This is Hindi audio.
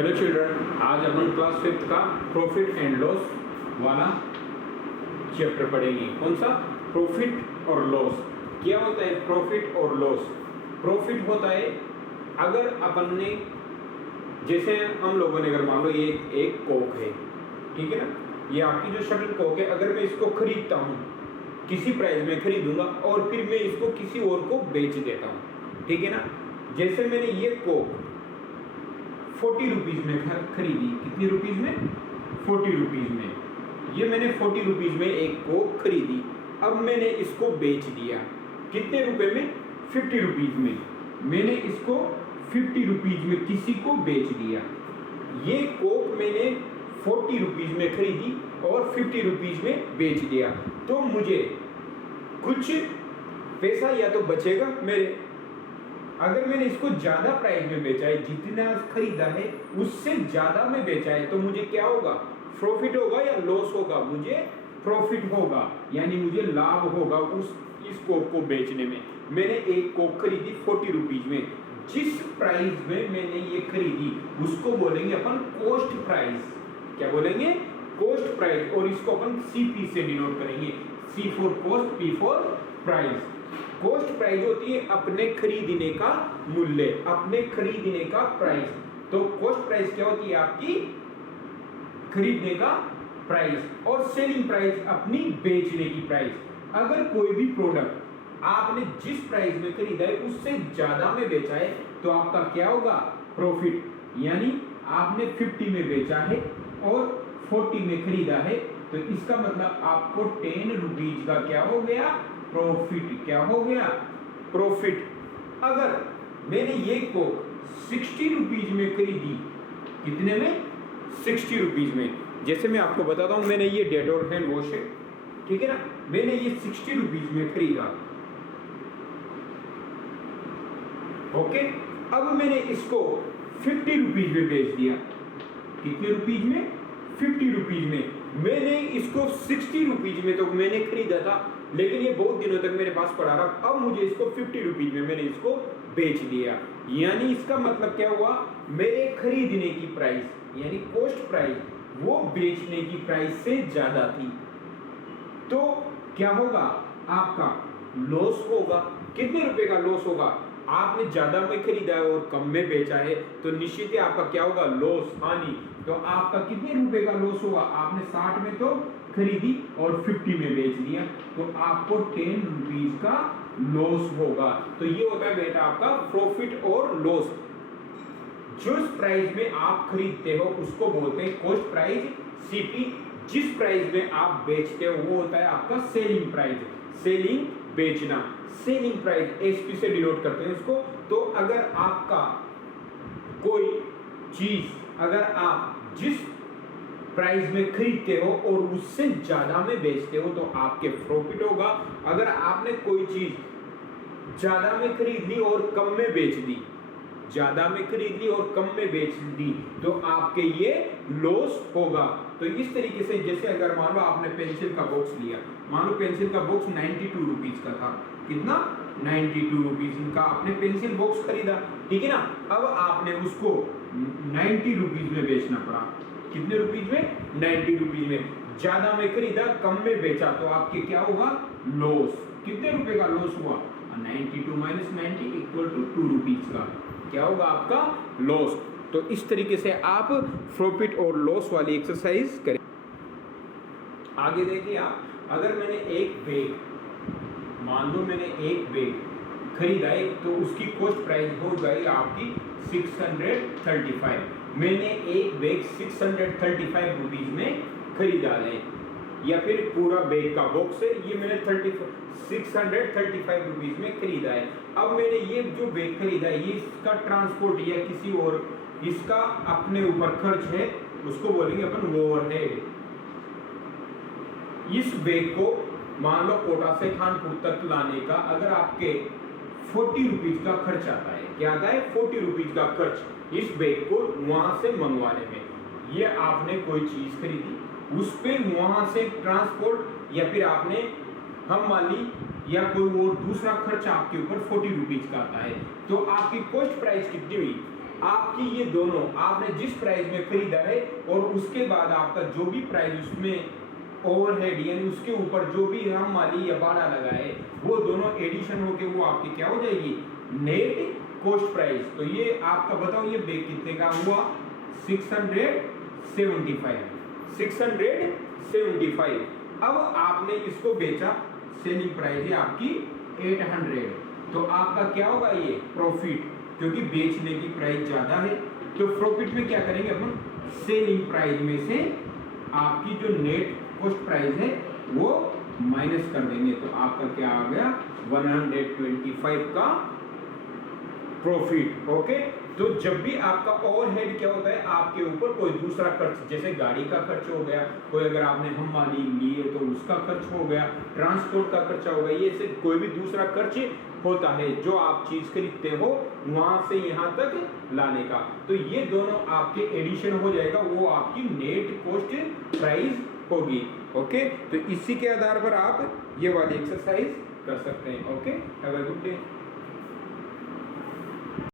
हेलो चिल्ड्रन, आज अपन क्लास 5th का प्रॉफिट एंड लॉस वाला चैप्टर पढ़ेंगे। कौन सा? प्रॉफिट और लॉस। क्या होता है प्रॉफिट और लॉस? प्रॉफिट होता है अगर अपन ने, जैसे हम लोगों ने अगर मान लो ये एक कोक है, ठीक है ना, ये आपकी जो शटल कोक है, अगर मैं इसको खरीदता हूँ, किसी प्राइस में खरीदूंगा और फिर मैं इसको किसी और को बेच देता हूँ, ठीक है ना। जैसे मैंने ये कोक 40 रुपीज़ में खरीदी, कितनी रुपीज़ में? 40 रुपीज़ में। ये मैंने 40 रुपीज़ में एक कोक खरीदी, अब मैंने इसको बेच दिया कितने रुपए में? 50 रुपीज़ में। मैंने इसको 50 रुपीज़ में किसी को बेच दिया। ये कोक मैंने 40 रुपीज़ में खरीदी और 50 रुपीज़ में बेच दिया, तो मुझे कुछ पैसा या तो बचेगा मेरे। अगर मैंने इसको ज्यादा प्राइस में बेचा है, जितना खरीदा है उससे ज्यादा में बेचा है, तो मुझे क्या होगा? प्रॉफिट होगा या लॉस होगा? मुझे प्रॉफिट होगा, यानी मुझे लाभ होगा इस कोक को बेचने में। मैंने एक कोक खरीदी 40 रुपीज में, जिस प्राइस में मैंने ये खरीदी उसको बोलेंगे अपन कॉस्ट प्राइस। क्या बोलेंगे? Cost price. और इसको अपन सीपी से डिनोट करेंगे, C for cost, P for price. Cost price होती है अपने खरीदने का मूल्य, अपने खरीदने का प्राइस। तो कॉस्ट प्राइस क्या होती है? आपकी खरीदने का प्राइस। और सेलिंग प्राइस अपनी बेचने की प्राइस। अगर कोई भी प्रोडक्ट आपने जिस प्राइस में खरीदा है उससे ज्यादा में बेचा है, तो आपका क्या होगा? प्रॉफिट। यानी आपने 50 में बेचा है और 40 में खरीदा है, तो इसका मतलब आपको 10 रुपीज का क्या हो गया? प्रॉफिट। क्या हो गया? प्रॉफिट। अगर मैंने ये कोक 60 रुपीज में खरीदी, कितने में? 60 रुपीज में। जैसे मैं आपको बताता हूं, मैंने ये डेटोल हैंड वॉश है, ठीक है ना, मैंने ये 60 रुपीज में खरीदा, ओके। अब मैंने इसको 50 रुपीज में बेच दिया। कितने रुपीज में? 50 रुपीज में। मैंने इसको 60 रुपीज में तो मैंने खरीदा था, लेकिन ये बहुत दिनों तक मेरे पास पड़ा रहा। अब मुझे इसको 50 रुपीज में मैंने इसको बेच दिया। यानी इसका मतलब क्या हुआ? मेरे खरीदने की प्राइस यानी कॉस्ट प्राइस वो बेचने की प्राइस से ज्यादा थी, तो क्या होगा? आपका लॉस होगा। कितने रुपए का लॉस होगा? आपने ज्यादा में खरीदा है और कम में बेचा है, तो निश्चित ही आपका क्या होगा? लॉस, हानि। तो आपका कितने रुपए का लॉस होगा? आपने 60 में तो खरीदी और 50 में बेच दिया, तो आपको 10 रुपीज का लॉस होगा। तो ये होता है बेटा आपका प्रॉफिट और लॉस। जिस प्राइस में आप खरीदते हो उसको बोलते हैं कॉस्ट प्राइस, सीपी। जिस प्राइस में आप बेचते हो वो होता है आपका सेलिंग प्राइस। सेलिंग, बेचना। सेलिंग प्राइस एसपी से डिनोट करते हैं उसको। तो अगर आपका कोई चीज, अगर आप जिस प्राइस में खरीदते हो और उससे ज्यादा में बेचते हो, तो आपके प्रॉफिट होगा। अगर आपने कोई चीज ज्यादा में खरीद ली और कम में बेच दी, ज्यादा में खरीद ली और कम में बेच दी, तो आपके ये लॉस होगा। तो इस तरीके से, जैसे अगर मान लो आपने पेंसिल का बॉक्स लिया, मान लो पेंसिल का बॉक्स 92 रुपीज का था। कितना? 92 रुपीज का आपने पेंसिल बॉक्स खरीदा, ठीक है ना। अब आपने उसको 90 रुपीज में बेचना पड़ा। कितने रुपीज में? 90 रुपीज में। ज्यादा में खरीदा, कम में बेचा, तो आपके क्या होगा? लॉस। कितने रुपए का लॉस हुआ? 92 माइनस 90 इक्वल टू 2 रुपीज का क्या होगा? आपका लॉस। तो इस तरीके से आप प्रॉफिट और लॉस वाली एक्सरसाइज करें। आगे देखिए आप, अगर मैंने एक बैग, मान लो मैंने एक बैग खरीदा है, तो उसकी कॉस्ट प्राइस हो गई आपकी 635। मैंने एक बैग 635 रुपीज में खरीदा है, या फिर पूरा बैग का बॉक्स है, ये मैंने 635 रुपीज में खरीदा है। अब मैंने ये जो बैग खरीदा है, ये इसका ट्रांसपोर्ट या किसी और इसका अपने ऊपर खर्च है, उसको बोलेंगे अपन ओवरहेड। इस बैग को मान लो कोटा से खानपुर तक लाने का अगर आपके 40 रुपीज का खर्च आता है, क्या आता है? 40 रुपीज का खर्च इस बैग को वहां से मंगवाने में। ये आपने कोई चीज खरीदी, उस पे वहां से ट्रांसपोर्ट या फिर आपने हम माली या कोई और दूसरा खर्च आपके ऊपर 40 रुपीज का आता है, तो आपकी कॉस्ट प्राइस कितनी हुई? आपकी ये दोनों आपने जिस प्राइस में खरीदा है और उसके बाद आपका जो भी प्राइस उसमें ओवरहेड यानी उसके ऊपर जो भी हम माली या भाड़ा लगा है वो दोनों एडिशन होके वो आपकी क्या हो जाएगी, नेट कॉस्ट प्राइस। तो ये आपका बताओ ये बैग कितने का हुआ, 675। अब आपने इसको बेचा, सेलिंग प्राइस है आपकी 800, तो आपका क्या होगा ये प्रॉफिट, क्योंकि बेचने की प्राइस ज्यादा है। तो प्रॉफिट में क्या करेंगे अपन, सेलिंग प्राइस में से आपकी जो नेट कॉस्ट प्राइस है वो माइनस कर देंगे, तो आपका क्या आ गया 125 का प्रॉफिट। ओके, तो जब भी आपका ओवरहेड क्या होता है, आपके ऊपर कोई दूसरा खर्च, जैसे गाड़ी का खर्च हो गया, कोई अगर आपने हम माली लिए तो उसका खर्च हो गया, ट्रांसपोर्ट का खर्चा हो गया, ये से कोई भी दूसरा खर्च होता है जो आप चीज खरीदते हो वहां से यहाँ तक लाने का, तो ये दोनों आपके एडिशन हो जाएगा, वो आपकी नेट कॉस्ट प्राइस होगी। ओके, तो इसी के आधार पर आप ये वाली एक्सरसाइज कर सकते हैं। Okay, have a good day.